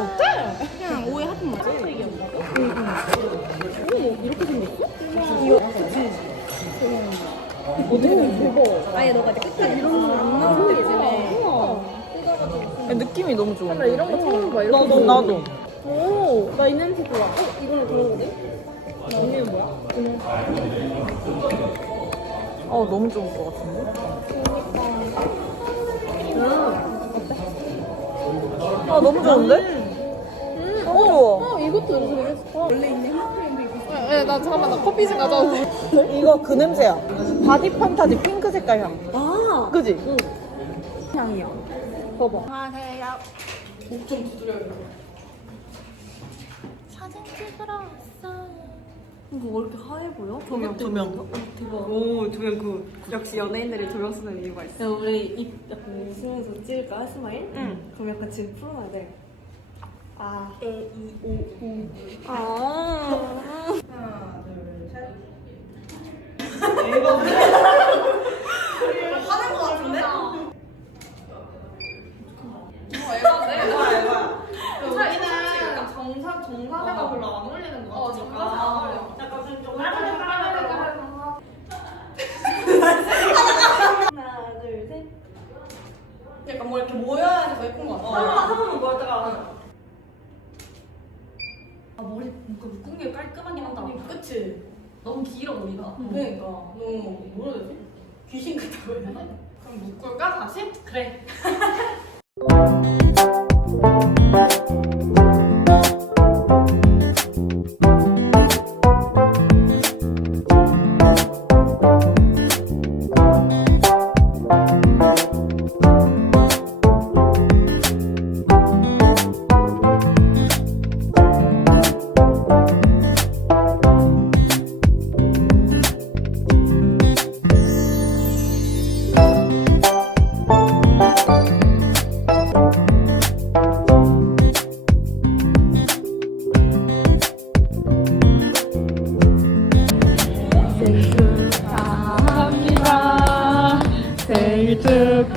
어때? 그냥 오해하지 마. 진짜 얘기한다고? 응, 응. 오, 이렇게 생겼어? 귀여워. 그치? 대박. 아예 너가 이제 끝까지 이런 거안 나올 때쯤에. 우와. 뜯어가지고. 느낌이 너무 좋아. 나 이런 거 처음 봐. 이런 나도, 거. 나도. 오, 나 이 냄새 좋아. 어, 이거는 들어보네? 언니는 뭐야? 어, 너무 좋을 것 같은데? 아, 너무 좋은데? 원래 있는 핸드크림도 있고. 야, 나 잠깐만, 나 커피 좀 가져와도 돼? 이거 그 냄새야. 바디 판타지 핑크 색깔 향. 아, 그지? 응. 향이야. 봐봐. 안녕하세요. 목좀 두드려요. 사진 찍으러 왔어. 이거 왜 이렇게 하얘 보여? 두 명, 두 명. 대박. 오, 두명그 역시 연예인들이 조명 쓰는 이유가 있어. 야, 우리 입 약간 웃으면서 찍을까? 스마일? 응. 그럼 약간 지금 풀어놔야 돼. 아, 에, 이, 오, 우. 아. 하나, 둘, 셋.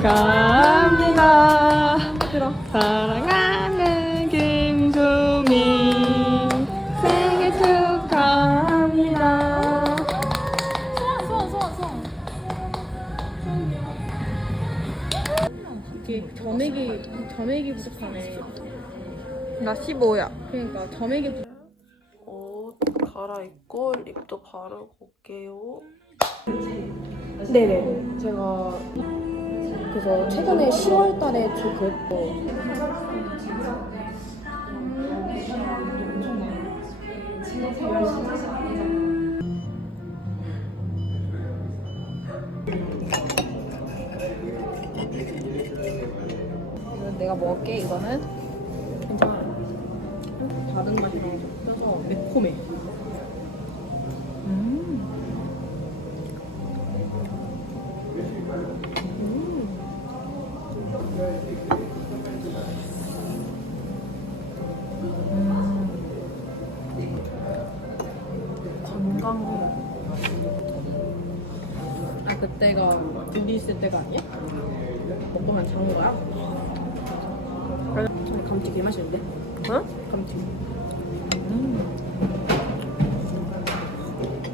축하합니다. 사랑하는 김수미 생일 축하합니다. 이게 점액이 점액이 부족하네. 나 15야. 그러니까 점액이 부족. 옷 갈아입고 립도 바르고 올게요. 네네. 제가 그래서 최근에 10월 달에 저 그랬고. 이건 내가 먹을게 이거는. 괜찮아 다른 맛이랑 섞여서 매콤해 그때가 둘이 있을 때가 아니야? 먹고만 자는 거야? 참 감튀 개 맛있는데? 응? 감튀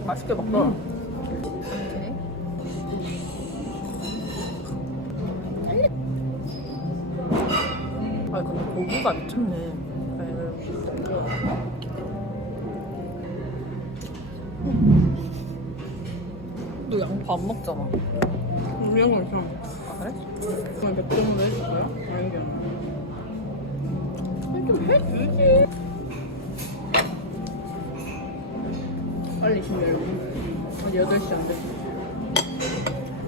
맛있게 먹더라. 감튀네 아 근데 고기가 미쳤네. 너 양파 안 먹잖아. 우리 형은 아 그래? 그냥 몇 정도 해줄 거야? 아니잖아 좀 해주지. 빨리 준비하려고. 아직 8시 안 됐어.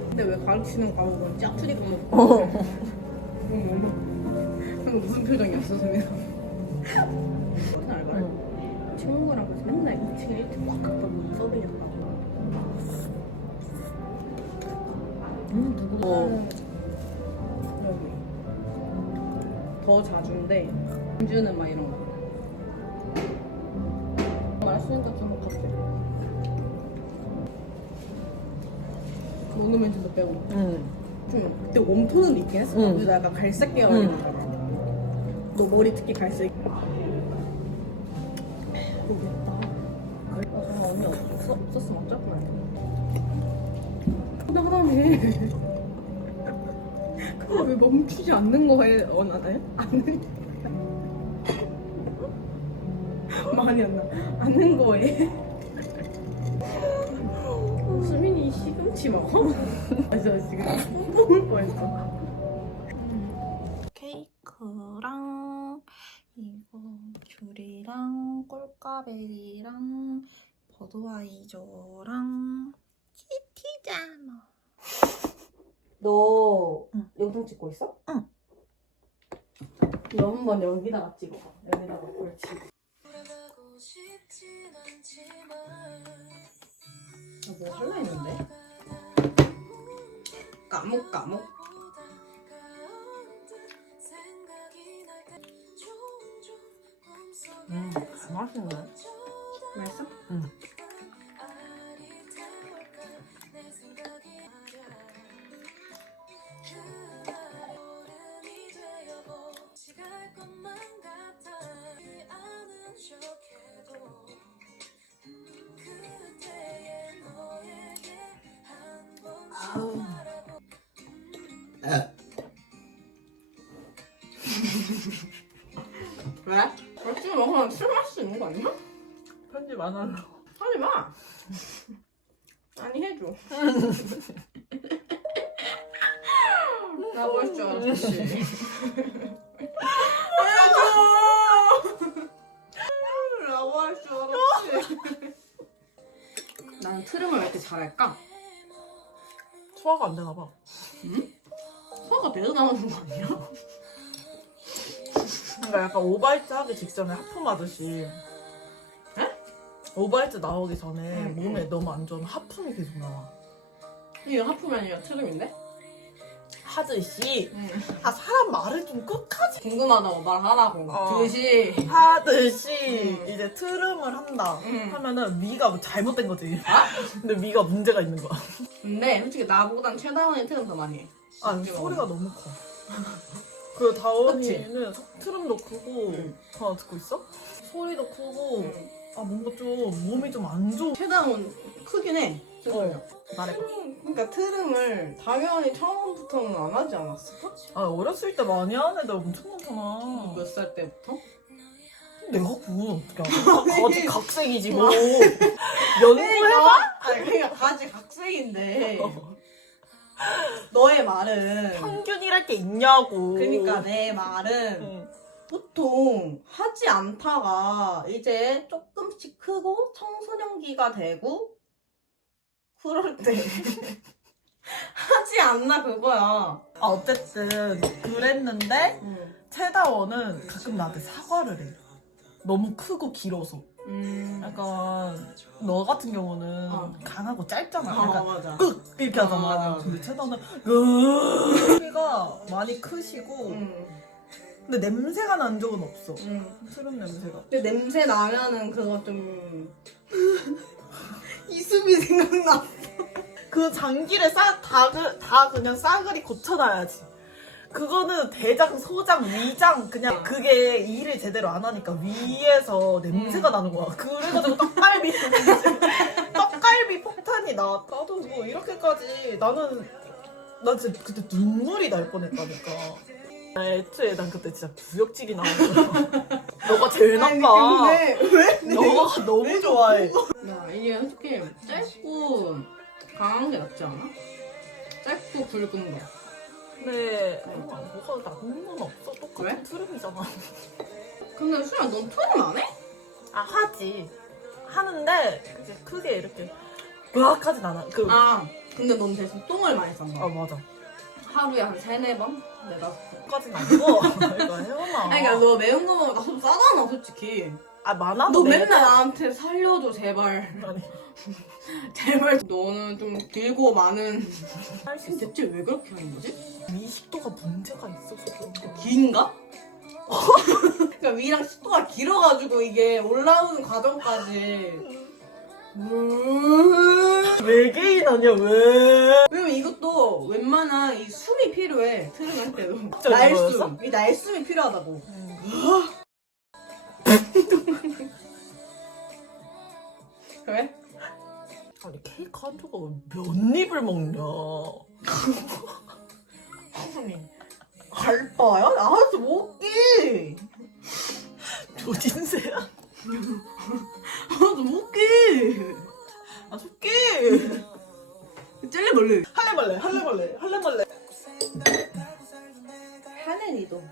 근데 왜 가르치는 과목은 짜투리 과목? 어. 방금 무슨 표정이었어 알바를 친구랑 같이 맨날 2층에 1층 꽉 갔다고 서빙했다고 음 누구? 어. 여기 더 자주인데 공주는 막 이런 거 말했으니까 좀 같아 오늘 멘트도 빼고 응. 좀 그때 웜톤은 있긴 했어 응. 그래서 약간 갈색 응. 거너 머리 특히 갈색. 아, 정말 언니 없어, 없었으면 어쩔 뻔했네. 나다네. 근데 왜 멈추지 않는 거에 원하나요? 않는. 많이 안 나. 않는 거에. 수민이 시금치 먹어? 맞아 지금 뿜뿜을 뻔했어. 케이크랑 이거 귤이랑 꿀까베리랑 버드와이저랑 키티자마 너 응. 영상 찍고 있어? 너 한번 여기다가 찍어봐. 여기다가 그렇지. 뭐 할라 했는데? 까먹 까먹. 음, 맛있네. 맛있어? 응. 편집 안 하려고. 하지 마. 아니 해줘. 나올 줄 알았지. 해줘. 라고 할 줄 알았지. 난 트름을 왜 이렇게 잘할까? 소화가 안 되나 봐. 소화가 되어 나오는 거 아니야? 그러니까 약간 오바이트 하기 직전에 하품하듯이. 오바이트 나오기 전에 응, 몸에 너무 안 좋은 하품이 계속 나와. 이거 하품이 아니라 트름인데? 하듯이 응. 아 사람 말을 좀 끝까지 궁금하다고 말하라고. 어. 듯이. 하듯이 응. 이제 트름을 한다 응. 하면은 미가 잘못된 거지. 아? 근데 미가 문제가 있는 거야. 근데 솔직히 나보단 최다원이 트름 더 많이 해. 아 소리가 너무 커. 그 다원이는 트름도 크고 응. 하나 듣고 있어? 소리도 크고 응. 아 뭔가 좀 몸이 좀 안 좋아. 최다원 크긴 해. 어. 말해봐. 그러니까 트름을 당연히 처음부터는 안 하지 않았어? 아 어렸을 때 많이 하는 애들 엄청 많잖아. 몇 살 때부터? 내가 그 그냥 가지 각색이지 뭐. 연구해봐. 아니 그러니까 가지 각색인데 너의 말은 평균이랄 게 있냐고. 그러니까 내 말은 응. 보통 하지 않다가 이제 조금씩 크고 청소년기가 되고 그럴 때 하지 않나 그거야. 아 어쨌든 그랬는데 채다원은 가끔 나한테 사과를 해. 너무 크고 길어서. 음. 약간 너 같은 경우는 어. 강하고 짧잖아. 어, 약간 맞아. 끄 이렇게 하잖아. 어, 맞아. 근데 채다는 으 소리가 많이 크시고 음. 근데 냄새가 난 적은 없어. 음. 트름 냄새가. 근데 냄새 나면은 그거 좀 이수비 생각나. 그 장기를 싸다 다 그냥 싸그리 고쳐놔야지. 그거는 대장, 소장, 위장 그냥 그게 일을 제대로 안 하니까 위에서 냄새가 나는 거야. 그래가지고 떡갈비 떡갈비 폭탄이 나. 나도 뭐 이렇게까지 나는 나 진짜 그때 눈물이 날 뻔했다니까. 나 애초에 난 그때 진짜 구역질이 나왔어. 너가 제일 나빠. 근데 왜? 너가 너무 좋아해. 야 이게 솔직히 짧고 강한 게 낫지 않아? 짧고 굵은 거. 근데 뭐가 나쁜 건 없어. 똑같은 왜? 트름이잖아. 근데 수야 넌 트림 안 해? 아 하지 하는데 이제 크게 이렇게 으악 하진 않아 그, 아, 아 근데 넌 대신 똥을 많이 싼다. 맞아 하루에 한 세네 번? 내가. 까진 아니고 이거 해보나 아니 그러니까 너 매운 거 먹으면 나좀 싸잖아 솔직히. 아 많아 너 맨날 나한테 살려줘 제발. 아니 제발. 너는 좀 길고 많은. 할수 있어 대체 왜 그렇게 하는 거지? 미식도가 문제가 있어서 그런 거야 긴가? 그러니까 위랑 식도가 길어가지고 이게 올라오는 과정까지 음. 외계인 아니야 왜 웬만한 이 숨이 필요해 트름 할 때도? 날숨 이 날숨이 필요하다고 음, 왜? 아니 케이크 한 조각을 몇 입을 먹냐? 갈바야? 나한테 먹기! 조진세야? 나한테 먹기! 아, 줄게! 젤리 멀리. 할래 말래, 할래 말래, 할래 말래. 하늘이도.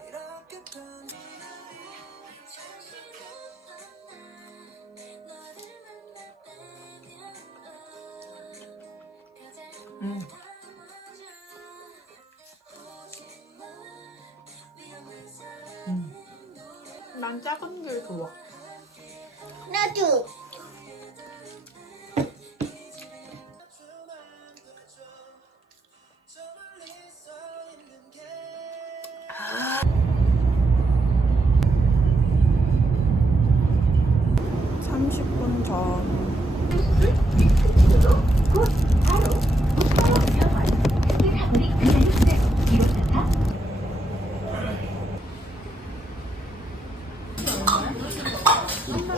음. 음. 난 작은 게 좋아. 나도.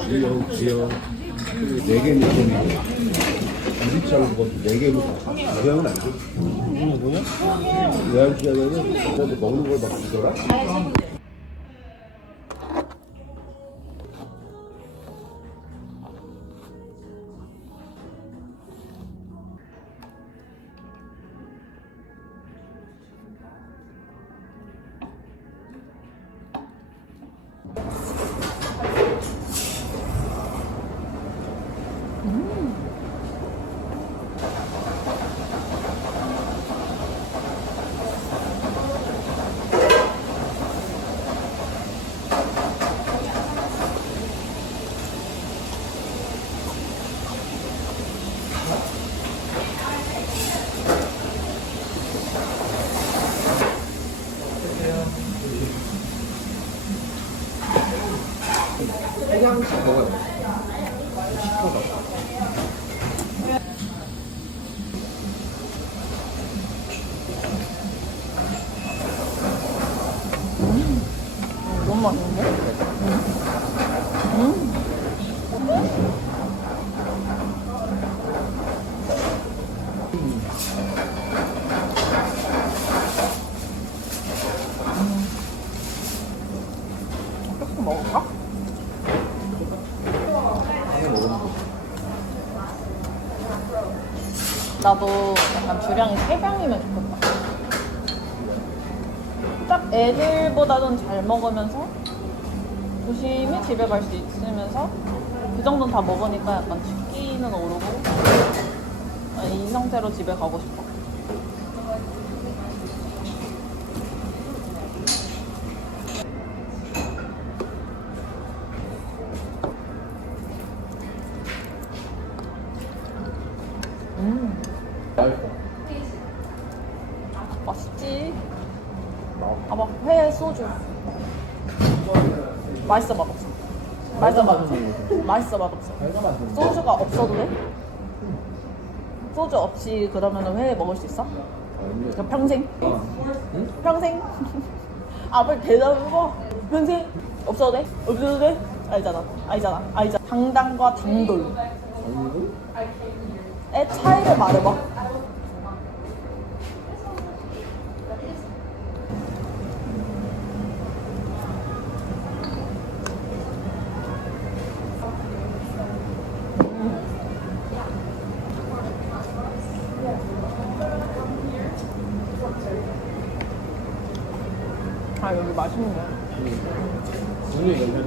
귀여워 귀여워 네개 느낌이 유리창 것도 네 개로 모양은 안 돼. 무슨 뭐냐? 모양 기하면은 그래도 먹는 걸 막 주더라. 너무 나도 약간 주량이 3병이면 좋겠다. 딱 애들보다는 잘 먹으면서 조심히 집에 갈 수 있으면서 그 정도는 다 먹으니까 약간 치기는 오르고 아, 이 상태로 집에 가고 싶어. 음, 맛있지? 아마 회 소주. 맛있어 맛없어. 맛있어 맛없어. 맛있어 맛없어. 소주가 없어도 돼? 소주 없이 그러면 회 먹을 수 있어? 그 평생? 평생? 아 빨리 대답해봐. 평생? 없어도 돼? 없어도 돼? 알잖아. 알잖아. 알잖아. 당당과 당돌. 의 차이를 말해봐. 오늘 괜찮다. 음.